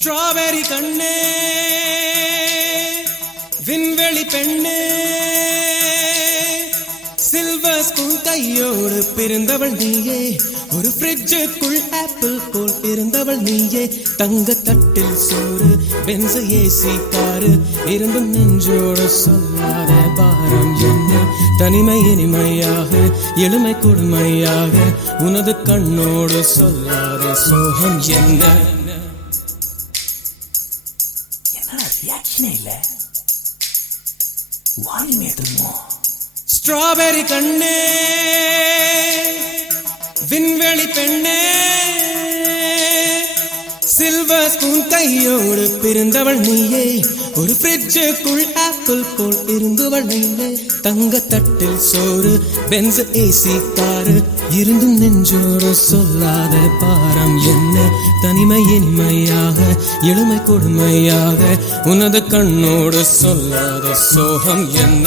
Strawberry கண்ணே விண்வெளி பெண்ணே சில்வர் ஸ்பூன் கையோடு பிறந்தவள் நீயே ஒரு ஃப்ரிட்ஜுக்குள் ஆப்பிள் போல் இருந்தவள் நீயே தங்க தட்டில் சோறு பென்ஸ் ஏசி காரு இருந்தும் நெஞ்சோடு சொல்லாத பாரம் என்ன தனிமை இனிமையாக எளிமை கொடுமையாக உனது கண்ணோடு சொல்லாத சோகம் என்ன ஸ்ட்ராபெரி கண்ணே விண்வெளி பெண்ணே சில்வர் ஸ்பூன் கையோடு பிறந்தவள் நீயே ஒரு ஃப்ரிட்ஜுக்குள் ஆப்பிள் போல் இருந்தவள் நீயே தங்க தட்டில் சோறு பென்ஸ் ஏசி காரு இருந்தும் நெஞ்சோடு சொல்லாத பாரம் என்ன தனிமை இனிமையாக எளிமை கொடுமையாக உனது கண்ணோடு சொல்லாத சோகம் என்ன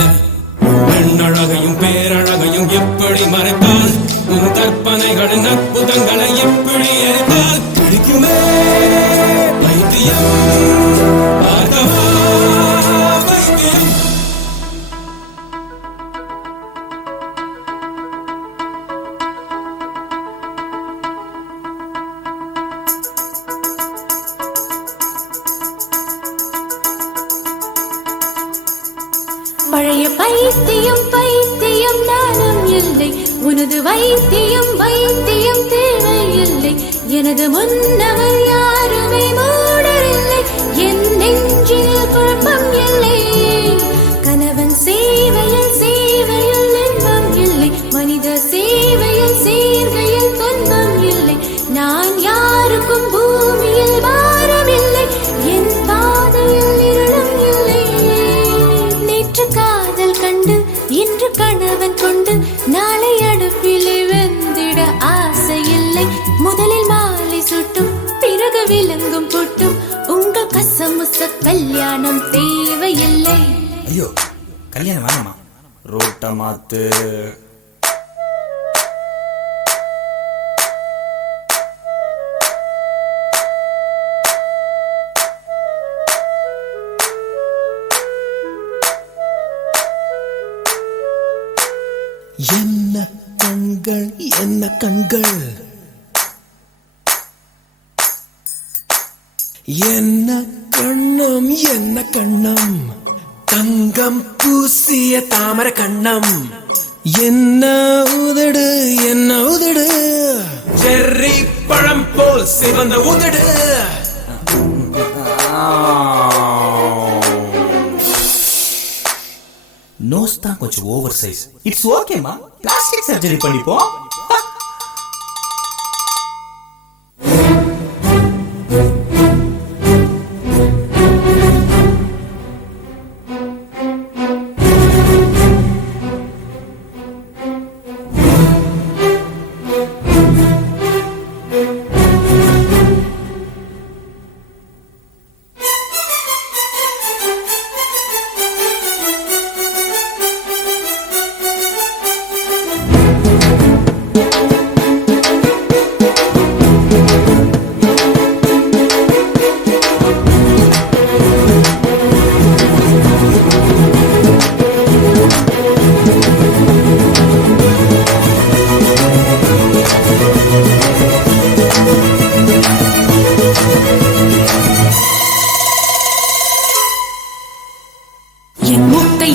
பெண்ணழகையும் பேரழகையும் எப்படி மறைத்தால் உன் கற்பனைகளின் அற்புதங்களை எப்படி எரித்தால் பிடிக்குமே பைத்தியம் பைத்தியம் பழைய பைத்தியம் பைத்தியம் நானும் இல்லை உனது வைத்தியம் வைத்தியம் தேவையில்லை எனது முன்னவர் யாருமே மூடரில்லை என் நெஞ்சில் குழப்பம் இல்லை கணவன் சேவையில் சேவையில் இன்பம் இல்லை மனித சேவையில் சேர்வையில் துன்பம் இல்லை நான் யாருக்கும் பூமியில் பாரமில்லை என் பாதையில் இருளும் இல்லை காதல் கண்டு இன்று கணவன் கொண்டு நாளை அடுப்பிலே வெந்திட ஆசை இல்லை முதலில் மாலை சுட்டும் பிறகு விலங்கும் போட்டும் உங்கள் கசமுச கல்யாணம் தேவையில்லை. ஐயோ கல்யாணம் வேணாமா ரோட்ட மாத்து என்ன கண்கள் என்ன கண்கள் என்ன கண்ணம் என்ன கண்ணம் தங்கம் பூசிய தாமர கண்ணம் என்ன உதடு செர்ரி பழம் போல் சிவந்த உதடு நோஸ் தான் கொஞ்சம் ஓவர் சைஸ் இட்ஸ் ஓகேமா பிளாஸ்டிக் சர்ஜரி பண்ணிப்போம்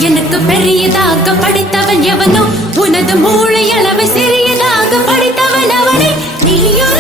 எனக்கு பெரியதாக படித்தவன் எவனோ உனது மூளை அளவு சிறியதாக படித்தவன் அவனை நீயோ